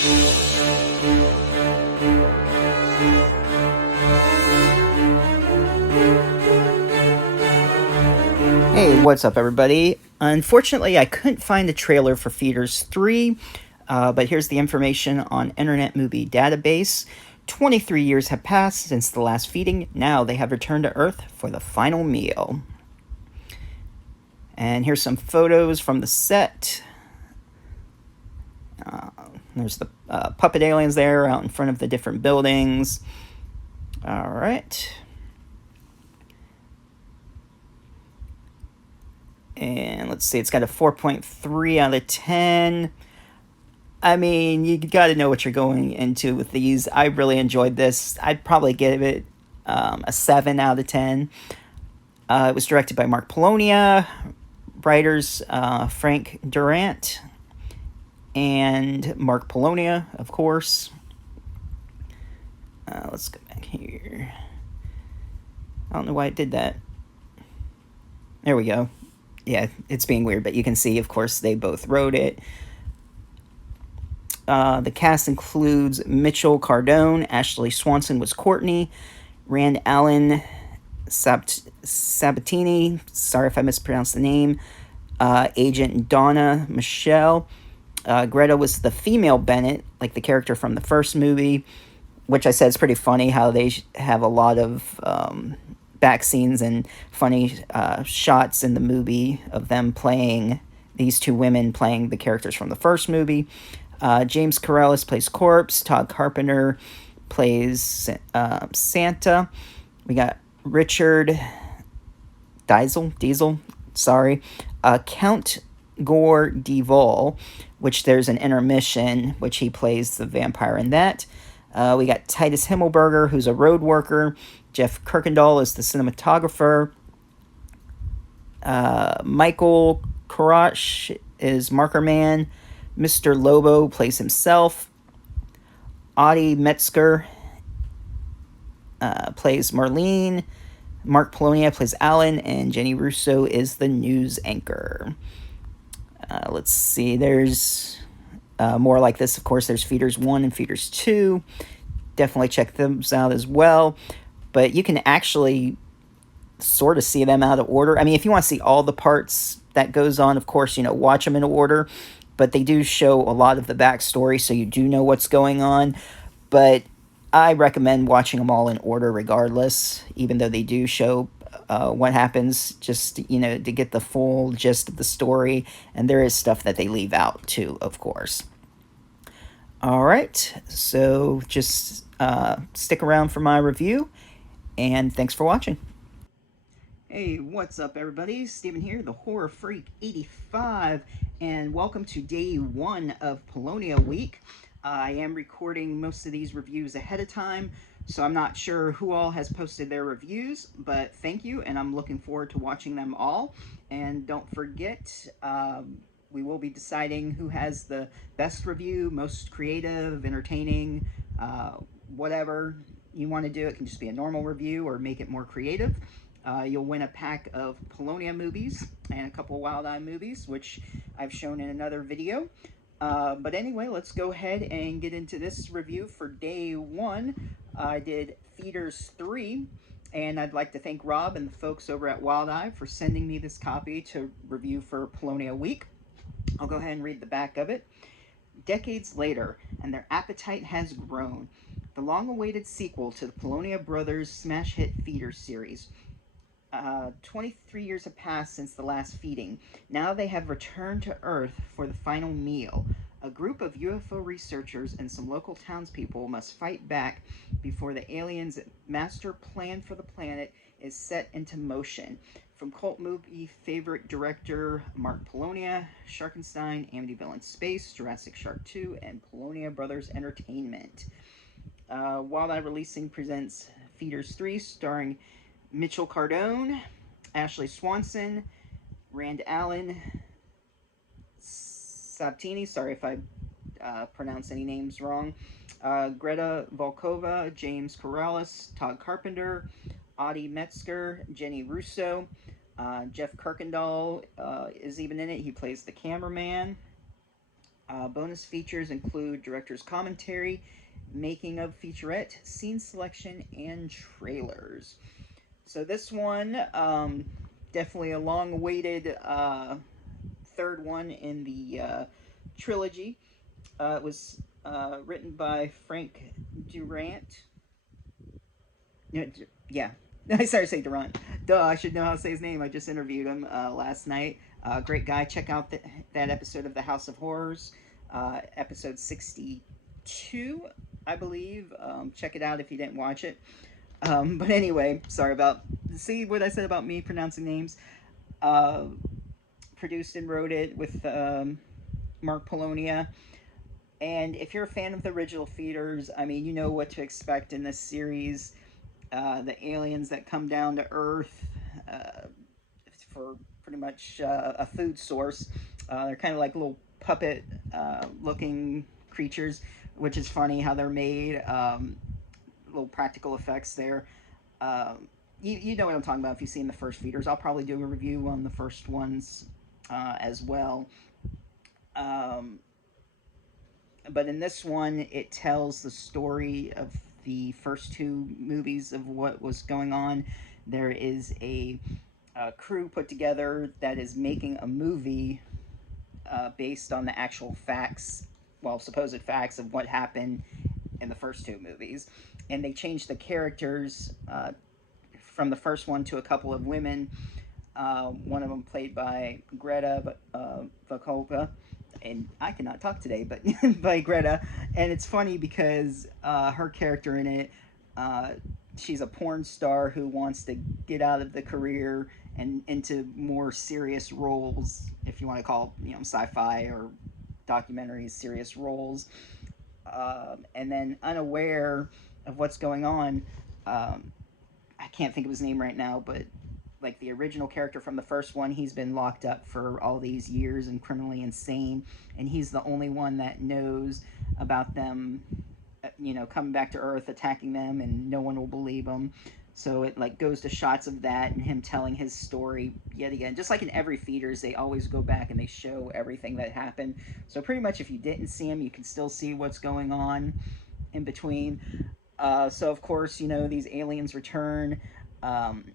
Hey, what's up, everybody? Unfortunately, I couldn't find a trailer for Feeders 3, but here's the information on Internet Movie Database. 23 years have passed since the last feeding. Now they have returned to Earth for the final meal. And here's some photos from the set. There's the puppet aliens there out in front of the different buildings. All right. And let's see, it's got a 4.3 out of 10. I mean, you got to know what you're going into with these. I really enjoyed this. I'd probably give it a 7 out of 10. It was directed by Mark Polonia, writers Frank Durant and Mark Polonia, of course. Let's go back here. I don't know why it did that. There we go. Yeah, it's being weird, but you can see, of course, they both wrote it. The cast includes Mitchell Cardone, Ashley Swanson was Courtney, Rand Allen Sabatini, sorry if I mispronounced the name, Agent Donna Michelle. Greta was the female Bennett, like the character from the first movie, which I said is pretty funny how they have a lot of back scenes and funny shots in the movie of them playing, these two women playing the characters from the first movie. James Corellis plays Corpse. Todd Carpenter plays Santa. We got Richard Diesel, sorry. Count Gore Devol, which there's an intermission, which he plays the vampire in that. We got Titus Himmelberger, who's a road worker. Jeff Kirkendall is the cinematographer. Michael Karash is Marker Man. Mr. Lobo plays himself. Audie Metzger plays Marlene. Mark Polonia plays Alan. And Jenny Russo is the news anchor. Let's see. There's more like this, of course. There's Feeders 1 and Feeders 2. Definitely check those out as well. But you can actually sort of see them out of order. I mean, if you want to see all the parts that goes on, of course, watch them in order. But they do show a lot of the backstory, so you do know what's going on. But I recommend watching them all in order regardless, even though they do show what happens, just, to get the full gist of the story. And there is stuff that they leave out, too, of course. All right, so just stick around for my review, and thanks for watching. Hey, what's up, everybody? Steven here, the Horror Freak 85, and welcome to day 1 of Polonia Week. I am recording most of these reviews ahead of time, so I'm not sure who all has posted their reviews, but thank you, and I'm looking forward to watching them all. And don't forget, we will be deciding who has the best review, most creative, entertaining, whatever you want to do. It can just be a normal review or make it more creative. You'll win a pack of Polonia movies and a couple Wild Eye movies, which I've shown in another video. But anyway, let's go ahead and get into this review for day 1. I did Feeders 3, and I'd like to thank Rob and the folks over at Wild Eye for sending me this copy to review for Polonia Week. I'll go ahead and read the back of it. Decades later, and their appetite has grown. The long-awaited sequel to the Polonia Brothers smash hit Feeders series. 23 years have passed since the last feeding. Now they have returned to Earth for the final meal. A group of UFO researchers and some local townspeople must fight back before the aliens' master plan for the planet is set into motion. From cult movie favorite director Mark Polonia, Sharkenstein, Amityville in Space, Jurassic Shark 2, and Polonia Brothers Entertainment. Wild Eye Releasing presents Feeders 3, starring Mitchell Cardone, Ashley Swanson, Rand Allen Sabatini, sorry if I pronounce any names wrong, Greta Volkova, James Corellis, Todd Carpenter, Audie Metzger, Jenny Russo, Jeff Kirkendall is even in it. He plays the cameraman. Bonus features include director's commentary, making of featurette, scene selection, and trailers. So this one, definitely a long-awaited third one in the trilogy. It was written by Frank Durant. Yeah, I started to say Durant. Duh, I should know how to say his name. I just interviewed him last night. Great guy. Check out that episode of the House of Horrors, episode 62, I believe. Check it out if you didn't watch it. But anyway, sorry about. See what I said about me pronouncing names? Uh, Produced and wrote it with Mark Polonia. And if you're a fan of the original feeders, I mean, you know what to expect in this series. The aliens that come down to Earth for pretty much a food source. They're kind of like little puppet looking creatures, which is funny how they're made. Little practical effects there. You know what I'm talking about if you've seen the first feeders. I'll probably do a review on the first ones as well. Um, but in this one, it tells the story of the first two movies of what was going on. There is a crew put together that is making a movie based on the actual facts, well, supposed facts of what happened in the first two movies. And they changed the characters from the first one to a couple of women. One of them played by Greta Vakopa, and I cannot talk today, but by Greta. And it's funny because her character in it, uh, she's a porn star who wants to get out of the career and into more serious roles, if you want to call sci-fi or documentaries serious roles. And then unaware of what's going on, um, I can't think of his name right now, but like the original character from the first one, he's been locked up for all these years and criminally insane, and he's the only one that knows about them, coming back to Earth, attacking them, and no one will believe him. So it like goes to shots of that and him telling his story yet again. Just like in every feeders, they always go back and they show everything that happened. So pretty much, if you didn't see him, you can still see what's going on in between. So of course, these aliens return.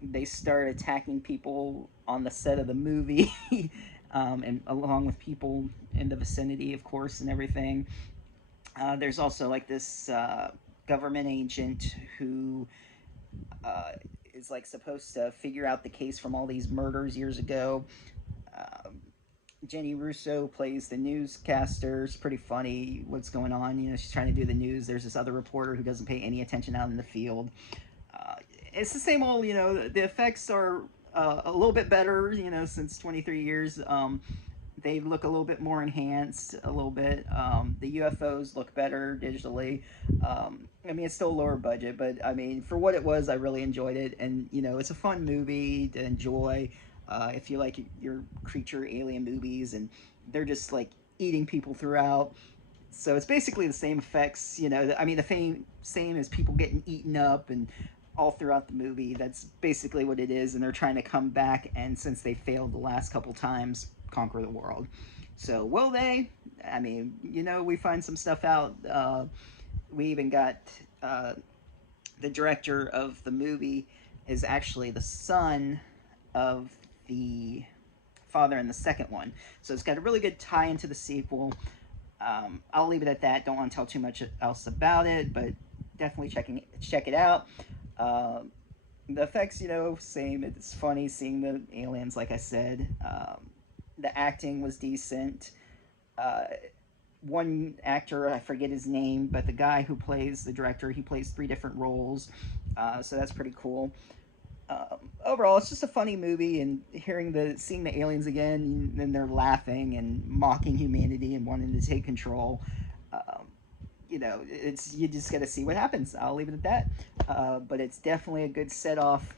They start attacking people on the set of the movie, and along with people in the vicinity, of course, and everything. There's also like this government agent who uh, is like supposed to figure out the case from all these murders years ago. Um, Jenny Russo plays the newscaster. It's pretty funny what's going on. She's trying to do the news. There's this other reporter who doesn't pay any attention out in the field. It's the same old, the effects are a little bit better, since 23 years. They look a little bit more enhanced, a little bit. The UFOs look better digitally. I mean, it's still lower budget, but I mean, for what it was, I really enjoyed it. And, it's a fun movie to enjoy if you like your creature alien movies, and they're just like eating people throughout. So it's basically the same effects, I mean, the same as people getting eaten up and all throughout the movie. That's basically what it is, and they're trying to come back, and since they failed the last couple times, conquer the world. So will they? I mean, we find some stuff out. We even got the director of the movie is actually the son of the father in the second one. So it's got a really good tie into the sequel. I'll leave it at that. Don't want to tell too much else about it, but definitely check it out. The effects, same. It's funny seeing the aliens, like I said. The acting was decent. One actor, I forget his name, but the guy who plays the director, he plays three different roles. So that's pretty cool. Overall, it's just a funny movie, and seeing the aliens again, and they're laughing and mocking humanity and wanting to take control. Um, it's you just got to see what happens. I'll leave it at that. But it's definitely a good set off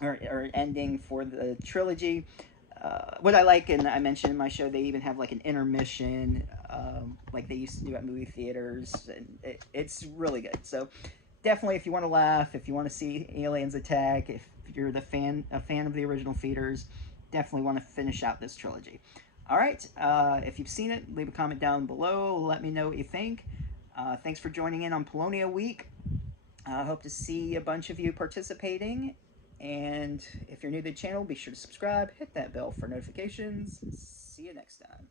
or ending for the trilogy. What I like, and I mentioned in my show, they even have like an intermission, like they used to do at movie theaters, and it's really good. So definitely, if you want to laugh, if you want to see aliens attack, if you're a fan of the original feeders, definitely want to finish out this trilogy. All right. If you've seen it, leave a comment down below. Let me know what you think. Thanks for joining in on Polonia Week. I hope to see a bunch of you participating. And if you're new to the channel, be sure to subscribe, hit that bell for notifications. See you next time.